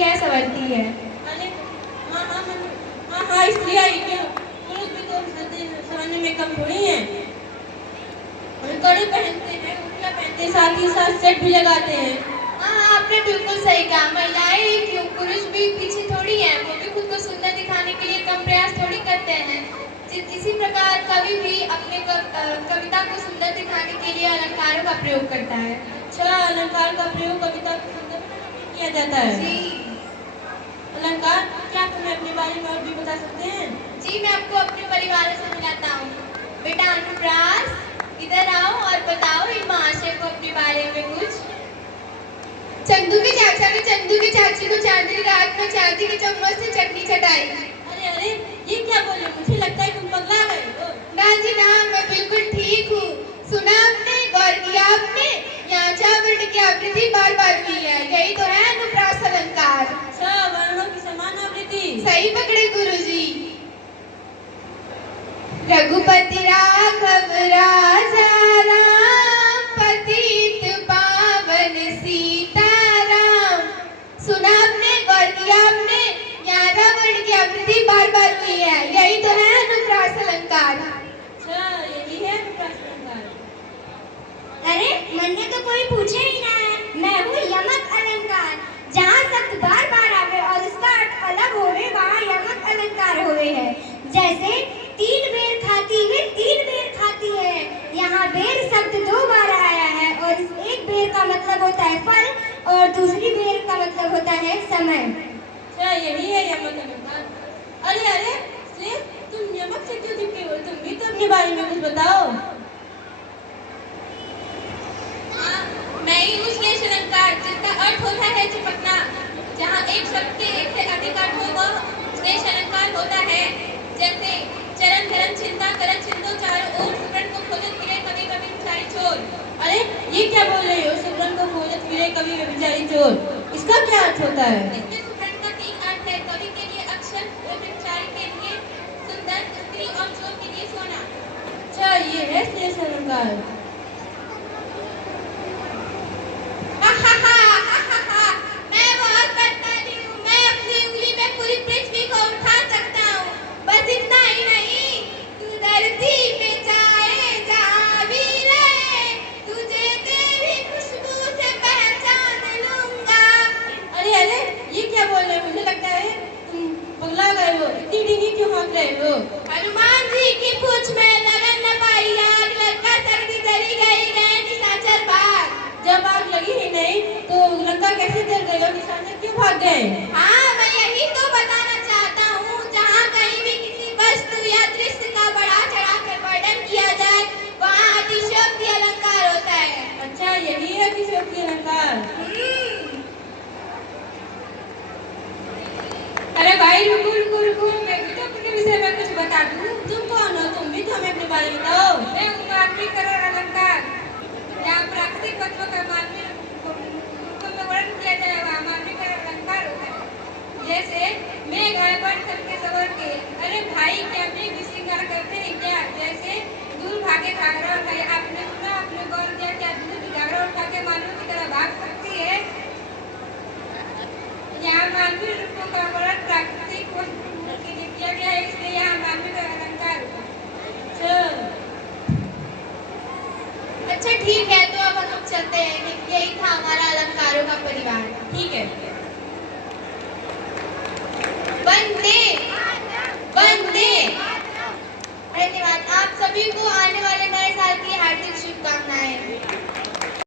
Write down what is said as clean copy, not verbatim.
है, संवरती है। अरे हाँ हाँ हाँ हाँ, स्त्रियाँ ही क्यों, पुरुष भी तो सामान्य में कम थोड़ी हैं। कड़े पहनते हैं, उंगलियाँ पहनते हैं, साथ ही साथ सेट भी लगाते हैं। हाँ, आपने बिल्कुल सही कहा। महिलाएं क्यों, पुरुष भी पीछे थोड़ी हैं। वो भी खुद को सुंदर दिखाने के लिए कम प्रयास थोड़ी करते हैं। इसी प्रकार कवि भी अपने कविता को सुंदर दिखाने के लिए अलंकारों का प्रयोग करता है। अच्छा, अलंकार का प्रयोग कविता को सुंदर बनाने के लिए किया जाता है। जी अलंकार, क्या आप हमें अपने बारे में और भी बता सकते हैं? जी, मैं आपको अपने परिवार से मिलाता हूँ। बेटा अनुप्रास, इधर आओ और बताओ इन महाशय को अपने बारे में कुछ। चंदू के चाचा ने चंदू के चाची को चांदनी रात में चांदी के चम्मच से चटनी चटाई। अरे अरे, ये क्या बोले? मुझे लगता है तुम पगला गए हो। ना जी ना, मैं बिल्कुल ठीक हूँ। सुना आपने, गौर किया आपने? यहाँ चार वर्ण की आवृत्ति बार बार हुई है। यही तो है अनुप्रास अलंकार। अच्छा, वर्णों की समान आवृत्ति। सही पकड़े गुरुजी। रघुपति राघव राजा राम, पतित पावन सीताराम। सुना आपने, गौर किया आपने? यहाँ वर्ण की आवृत्ति बार बार हुई है। यही तो है अनुप्रास अलंकार। अच्छा, यही है अनुप्रास अलंकार। अरे मन ने तो कोई पूछे ही ना है। मैं हूँ यमक अलंकार। जहाँ शब्द बार बार आवे और उसका अर्थ अलग होवे, वहाँ यमक अलंकार होवे है। जैसे तीन बेर खाती है, तीन बेर खाती है। यहाँ बेर शब्द दो बार आया है और इस एक बेर का मतलब होता है फल और दूसरी बेर का मतलब होता है समय। अच्छा, यही है यमक अलंकार। अरे अरे, तुम यमक से क्यों चिपके हो? तुम भी तो अपने बारे में कुछ बताओ। मैं ही हूँ श्लेष अलंकार, जिसका अर्थ होता है चिपकना। जहाँ एक शब्द के एक से अधिक अर्थ हो वह श्लेष अलंकार होता है। जैसे चरण धरण चिंता करन छिंदो चारों ओर, सुब्रन को खोजत फिरे कभी कभी बेचारी चोर। अरे ये क्या बोल रही हो? सुब्रन को खोजत फिरे कभी बेचारी चोर, इसका क्या अर्थ होता है? इसमें सुब्रन का तीन अर्थ है। कवि के लिए अक्षर, बेचारी के लिए सुंदर, स्त्री और चोर के लिए सोना। अच्छा, ये है श्लेष अलंकार। मैं बहुत बदमानी हूँ। मैं अपनी उंगली में पूरी पृथ्वी को उठा सकता हूँ। बस इतना ही नहीं, तू धरती पे जाए जहाँ भी रहे, तुझे तेरी खुशबू से पहचान लूंगा। अरे अरे, ये क्या बोल रहे हो? मुझे लगता है तुम पगला गए हो। इतनी डींगी क्यों हाँक रहे हो? हनुमान जी की पूछ में लगन न पाई आग, लंका सर्दी जली गई, गए निशाचर भाग। जब आग लगी ही नहीं तो लंका कैसे जल गई और निशाचर क्यों भाग गए? हाँ, मैं यही तो बताना चाहता हूँ। जहाँ कहीं भी किसी वस्तु या दृश्य का बढ़ा चढ़ा कर वर्णन किया जाए, वहाँ अतिशयोक्ति अलंकार होता है। अच्छा, यही है अतिशयोक्ति अलंकार। अरे भाई रुको रुको रुको, मैं भी तो अपने विषय में कुछ बता दूँ। तुम कौन हो? तुम भी तो हमें अपने बारे में बताओ। मैं हूँ मानवीकरण अलंकार। जहाँ प्राकृतिक तत्व का मानवीय रूप में वर्णन किया जाए, वहाँ मानवीकरण अलंकार होता है। जैसे मेघ आए बन करके सवर के, अरे भाई क्या मेघ भी श्रृंगार करते हैं क्या? जैसे दूर भागे घाघरा उठाए। आपने सुना, आपने गौर किया, क्या दूर घाघरा उठा के मानव की तरह भाग सकती है? यहाँ मानवीय रूपों का वर्णन प्राकृतिक के लिए किया गया है, इसलिए यहाँ मानवीय का अलंकार होता है। अच्छा ठीक है, तो अब हम लोग चलते हैं। यही था हमारा अलंकारों का परिवार। ठीक है। वंदे